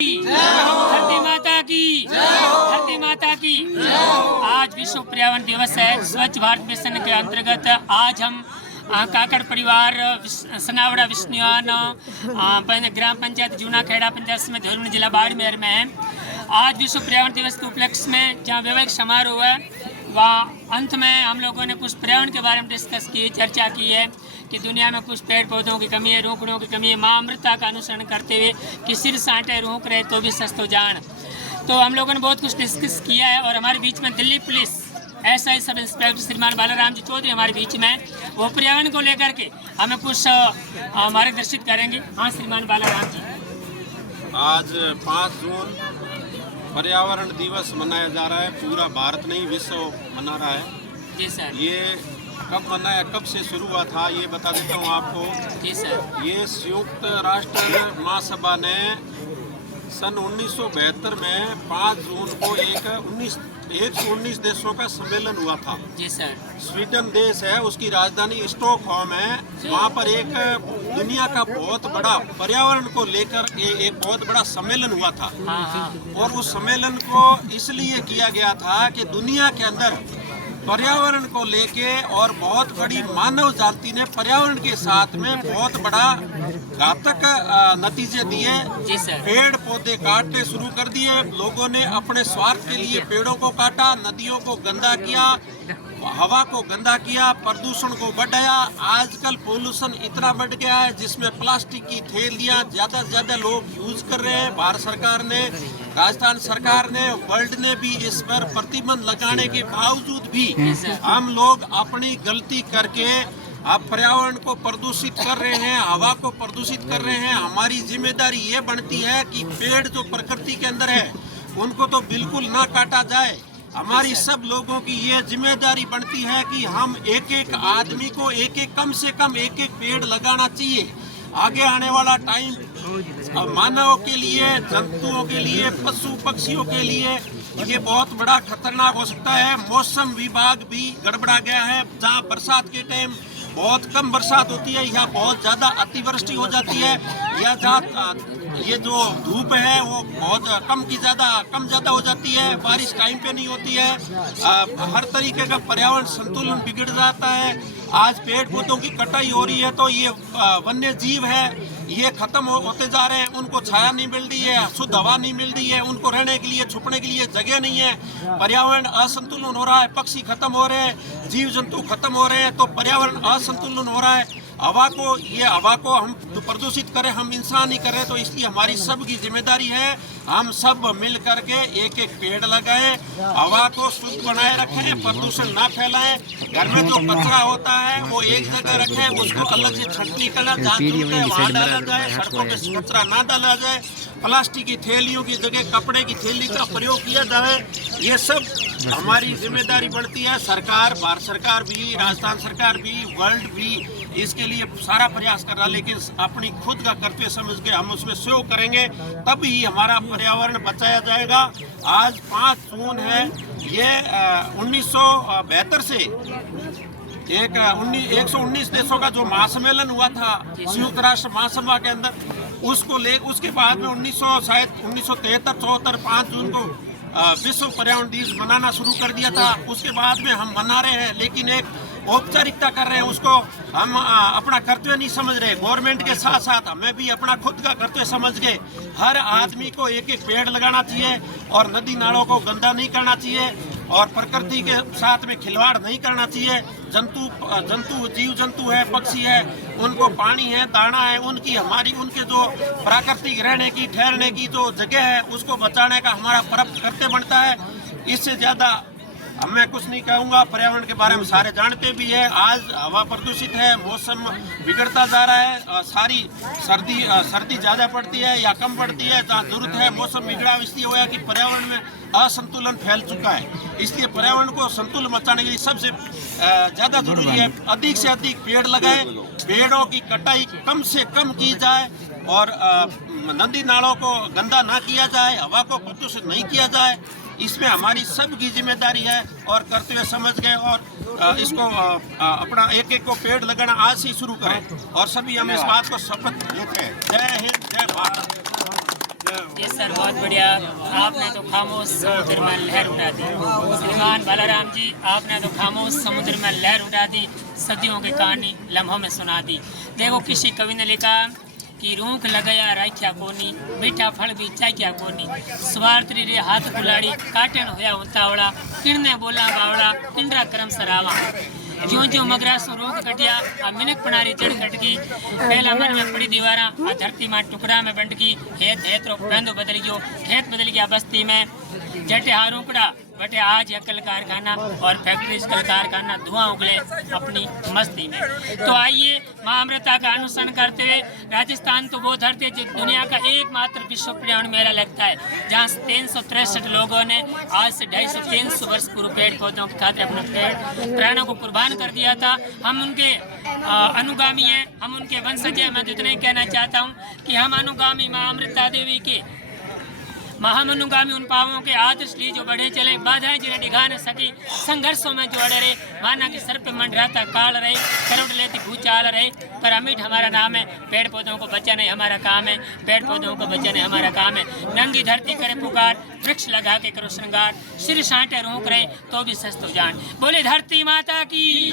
धरती माता की धरती माता की। आज विश्व पर्यावरण दिवस है। स्वच्छ भारत मिशन के अंतर्गत आज हम काकड़ परिवार सनावड़ा विष्णुयान ग्राम पंचायत जूना खेड़ा पंचायत समिति धोरमणी जिला बाड़मेर में है। आज विश्व पर्यावरण दिवस के उपलक्ष्य में जहाँ वैवाहिक समारोह है वहाँ अंत में हम लोगों ने कुछ पर्यावरण के बारे में डिस्कस की, चर्चा की है कि दुनिया में कुछ पेड़ पौधों की कमी है, रोकड़ों की कमी है। माँ अमृता का अनुसरण करते हुए कि सिर साँटे रोक रहे तो भी सस्तो जान। तो हम लोगों ने बहुत कुछ डिस्कस किया है और हमारे बीच में Delhi police SI sub inspector श्रीमान बालाराम जी चौधरी हमारे बीच में, वो पर्यावरण को लेकर के हमें कुछ मार्गदर्शित करेंगे। हाँ श्रीमान बालाराम जी। आज 5 जून पर्यावरण दिवस मनाया जा रहा है। पूरा भारत नहीं विश्व मना रहा है। जी सर। ये कब मनाया, कब से शुरू हुआ था ये बता देता हूँ आपको। जी सर। ये संयुक्त राष्ट्र महासभा ने सन 1972 में 5 जून को 119 देशों का सम्मेलन हुआ था। जी सर। स्वीडन देश है, उसकी राजधानी स्टॉकहोम है। वहाँ पर एक दुनिया का बहुत बड़ा पर्यावरण को लेकर एक बहुत बड़ा सम्मेलन हुआ था। और उस सम्मेलन को इसलिए किया गया था कि दुनिया के अंदर पर्यावरण को लेके और बहुत बड़ी मानव जाति ने पर्यावरण के साथ में बहुत बड़ा घातक नतीजे दिए। पेड़ पौधे काटने शुरू कर दिए लोगों ने, अपने स्वार्थ के लिए पेड़ों को काटा, नदियों को गंदा किया, हवा को गंदा किया, प्रदूषण को बढ़ाया। आजकल पोल्यूशन इतना बढ़ गया है जिसमें प्लास्टिक की थैलियां ज्यादा से ज्यादा लोग यूज कर रहे हैं। भारत सरकार ने, राजस्थान सरकार ने, वर्ल्ड ने भी इस पर प्रतिबंध लगाने के बावजूद भी हम लोग अपनी गलती करके आप पर्यावरण को प्रदूषित कर रहे हैं, हवा को प्रदूषित कर रहे हैं। हमारी जिम्मेदारी ये बनती है कि पेड़ जो प्रकृति के अंदर है उनको तो बिल्कुल ना काटा जाए। हमारी सब लोगों की ये जिम्मेदारी बनती है कि हम एक एक आदमी को कम से कम एक पेड़ लगाना चाहिए। आगे आने वाला टाइम मानव के लिए, जंतुओं के लिए, पशु पक्षियों के लिए ये बहुत बड़ा खतरनाक हो सकता है। मौसम विभाग भी गड़बड़ा गया है। जहाँ बरसात के टाइम बहुत कम बरसात होती है, यहाँ बहुत ज़्यादा अतिवृष्टि हो जाती है, या जहाँ ये जो धूप है वो बहुत कम ज़्यादा हो जाती है, बारिश टाइम पे नहीं होती है। हर तरीके का पर्यावरण संतुलन बिगड़ जाता है। आज पेड़ पौधों की कटाई हो रही है तो ये वन्य जीव है ये खत्म होते जा रहे हैं। उनको छाया नहीं मिल रही है, शुद्ध हवा नहीं मिल रही है, उनको रहने के लिए, छुपने के लिए जगह नहीं है। पर्यावरण असंतुलन हो रहा है, पक्षी खत्म हो रहे हैं, जीव जंतु खत्म हो रहे हैं, तो पर्यावरण असंतुलन हो रहा है। हवा को हम प्रदूषित करें, हम इंसान ही करें, तो इसलिए हमारी सब की जिम्मेदारी है हम सब मिल करके एक पेड़ लगाएं, हवा को शुद्ध बनाए रखें, प्रदूषण ना फैलाएं। घर में जो कचरा होता है वो एक जगह रखें, उसको अलग से छंटनी करें, जहाँ जरूरत है वहाँ डाला जाए, सड़कों पे कचरा ना डाला जाए, प्लास्टिक की थैलियों की जगह कपड़े की थैली का प्रयोग किया जाए। ये सब हमारी जिम्मेदारी बनती है। सरकार, भारत सरकार भी, राजस्थान सरकार भी, वर्ल्ड भी इसके लिए सारा प्रयास कर रहा है, लेकिन अपनी खुद का कर्तव्य समझ के हम उसमें सहयोग करेंगे तभी हमारा पर्यावरण बचाया जाएगा। आज 5 जून है। ये 1972 से 119 देशों का जो महासम्मेलन हुआ था संयुक्त राष्ट्र महासभा के अंदर, उसके बाद में 1973-74 5 जून को विश्व पर्यावरण दिवस मनाना शुरू कर दिया था। उसके बाद में हम मना रहे हैं, लेकिन एक औपचारिकता कर रहे हैं, उसको हम अपना कर्तव्य नहीं समझ रहे। गवर्नमेंट के साथ साथ हमें भी अपना खुद का कर्तव्य समझ के हर आदमी को एक पेड़ लगाना चाहिए और नदी नालों को गंदा नहीं करना चाहिए और प्रकृति के साथ में खिलवाड़ नहीं करना चाहिए। जीव जंतु है, पक्षी है, उनको पानी है, दाना है, उनके जो प्राकृतिक रहने की, ठहरने की जो जगह है उसको बचाने का हमारा कर्तव्य बनता है। इससे ज़्यादा मैं कुछ नहीं कहूँगा। पर्यावरण के बारे में सारे जानते भी है। आज हवा प्रदूषित है, मौसम बिगड़ता जा रहा है, सारी सर्दी ज़्यादा पड़ती है या कम पड़ती है, जहाँ जरूरत है मौसम बिगड़ा इसलिए हुआ कि पर्यावरण में असंतुलन फैल चुका है। इसलिए पर्यावरण को संतुलन बचाने के लिए सबसे ज़्यादा जरूरी है अधिक से अधिक पेड़ लगाएं, पेड़ों की कटाई कम से कम की जाए और नदी नालों को गंदा ना किया जाए, हवा को प्रदूषित नहीं किया जाए। इसमें हमारी सब की जिम्मेदारी है और कर्तव्य समझ गए और इसको अपना एक को पेड़ लगाना आज से शुरू करें और सभी हम इस बात को शपथ लेते हैं। जय हिंद, जय भारत। जी सर, बहुत बढ़िया। आपने तो खामोश समुद्र में लहर उठा दी। श्रीमान बालाराम जी, आपने तो खामोश समुद्र में लहर उठा दी, सदियों की कहानी लम्हों में सुना दी। देखो, किसी कवि ने लिखा कि रूख लगाया राख्या कोनी, मीठा फल भी चाख्या कोनी, स्वार्थी रे हाथ कुलाड़ी, काटन होया उतावड़ा, किरने बोला बावड़ा, किंडरा करम सरावा। ज्यों ज्यों मगरासों रोक कटिया, आ मिनक पनारी चढ़ कटकी, पहला मन में पड़ी दीवारा, आ धरती मां टुकड़ा में बंटकी, हेत हेत रो पैंदो बदल गयो, खेत बदल गया बस्ती में, जटे हारूकड़ा बटे आज अकल कारखाना और फैक्ट्री कल कारखाना धुआं उगले अपनी मस्ती में। तो आइए माँ अमृता का अनुसरण करते हुए, राजस्थान तो वो धरती है जो दुनिया का एकमात्र विश्व पर्यावरण मेला लगता है, जहाँ 363 लोगों ने आज से 250-300 वर्ष पूर्व पेड़ पौधों के खातिर अपने पेड़ प्राणों को कुर्बान कर दिया था। हम उनके अनुगामी हैं, हम उनके वंशज हैं। मैं तो इतना ही कहना चाहता हूँ कि हम अनुगामी माँ अमृता देवी के महामनुगामी उन पावों के आदर्श लिए जो बढ़े चले, बाधाएं जिन्हें डिगा न सकी, संघर्षों में जो अड़े रहे, माना कि सर पे मंडराता काल रहे, करोड़ लेती भूचाल रहे, पर अमिट हमारा नाम है। पेड़ पौधों को बचाना हमारा काम है, पेड़ पौधों को बचाना हमारा काम है। नंगी धरती करे पुकार, वृक्ष लगा के करो श्रृंगार, सिर साँटे रोक रहे तो भी सस्तो जान। बोले धरती माता की।